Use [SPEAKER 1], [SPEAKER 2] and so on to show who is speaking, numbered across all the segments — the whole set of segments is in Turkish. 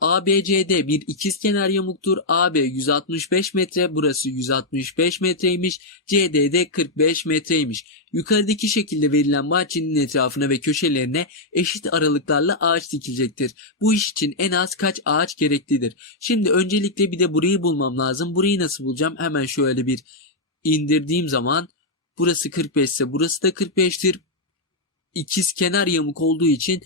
[SPEAKER 1] ABCD bir ikizkenar yamuktur. AB 165 metre, burası 165 metreymiş. CD 45 metreymiş. Yukarıdaki şekilde verilen bahçenin etrafına ve köşelerine eşit aralıklarla ağaç dikilecektir. Bu iş için en az kaç ağaç gereklidir? Şimdi öncelikle bir de burayı bulmam lazım. Burayı nasıl bulacağım? Hemen şöyle bir indirdiğim zaman burası 45 ise burası da 45'tir. İkiz kenar yamuk olduğu için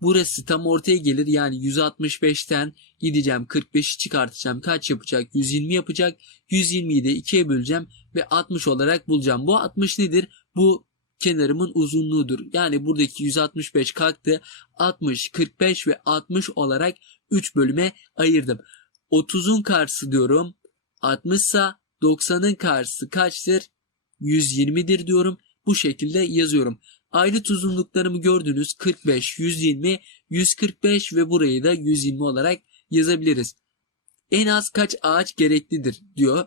[SPEAKER 1] burası tam ortaya gelir. Yani 165'ten gideceğim 45'i çıkartacağım. Kaç yapacak? 120 yapacak. 120'yi de 2'ye böleceğim ve 60 olarak bulacağım. Bu 60 nedir? Bu kenarımın uzunluğudur. Yani buradaki 165 kalktı. 60, 45 ve 60 olarak 3 bölüme ayırdım. 30'un karşısı diyorum. 60 ise 90'ın karşısı kaçtır? 120'dir diyorum. Bu şekilde yazıyorum. Ayrıt uzunluklarımı gördünüz. 45, 120, 145 ve burayı da 120 olarak yazabiliriz. En az kaç ağaç gereklidir diyor.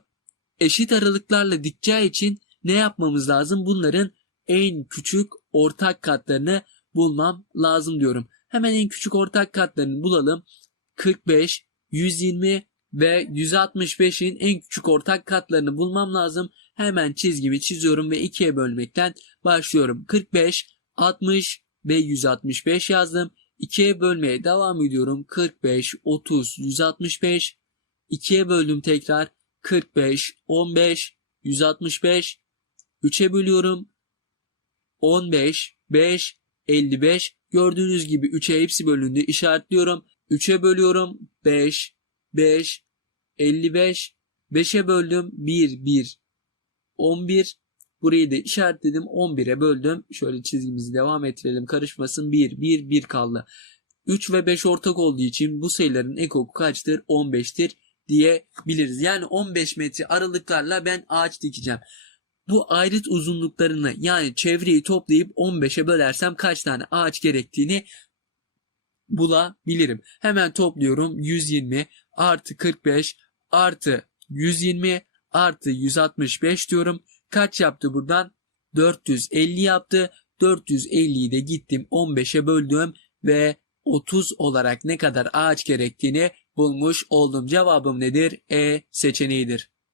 [SPEAKER 1] Eşit aralıklarla dikeceği için ne yapmamız lazım? Bunların en küçük ortak katlarını bulmam lazım diyorum. Hemen en küçük ortak katlarını bulalım. 45, 120 ve 165'in en küçük ortak katlarını bulmam lazım. Hemen çizgimi çiziyorum ve ikiye bölmekten başlıyorum. 45, 60 ve 165 yazdım. 2'ye bölmeye devam ediyorum. 45, 30, 165. 2'ye böldüm tekrar. 45, 15, 165. 3'e bölüyorum. 15, 5, 55. Gördüğünüz gibi 3'e hepsi bölündü. İşaretliyorum. 3'e bölüyorum. 5, 5, 55. 5'e böldüm. 1, 1, 11. Burayı da işaretledim. 11'e böldüm. Şöyle çizgimizi devam ettirelim. Karışmasın. 1, 1, 1 kaldı. 3 ve 5 ortak olduğu için bu sayıların ekoku kaçtır? 15'tir diyebiliriz. Yani 15 metre aralıklarla ben ağaç dikeceğim. Bu ayrıt uzunluklarını yani çevreyi toplayıp 15'e bölersem kaç tane ağaç gerektiğini bulabilirim. Hemen topluyorum. 120 artı 45 artı 120 artı 165 diyorum. Kaç yaptı buradan? 450 yaptı. 450'yi de gittim 15'e böldüm ve 30 olarak ne kadar ağaç gerektiğini bulmuş oldum. Cevabım nedir? E seçeneğidir.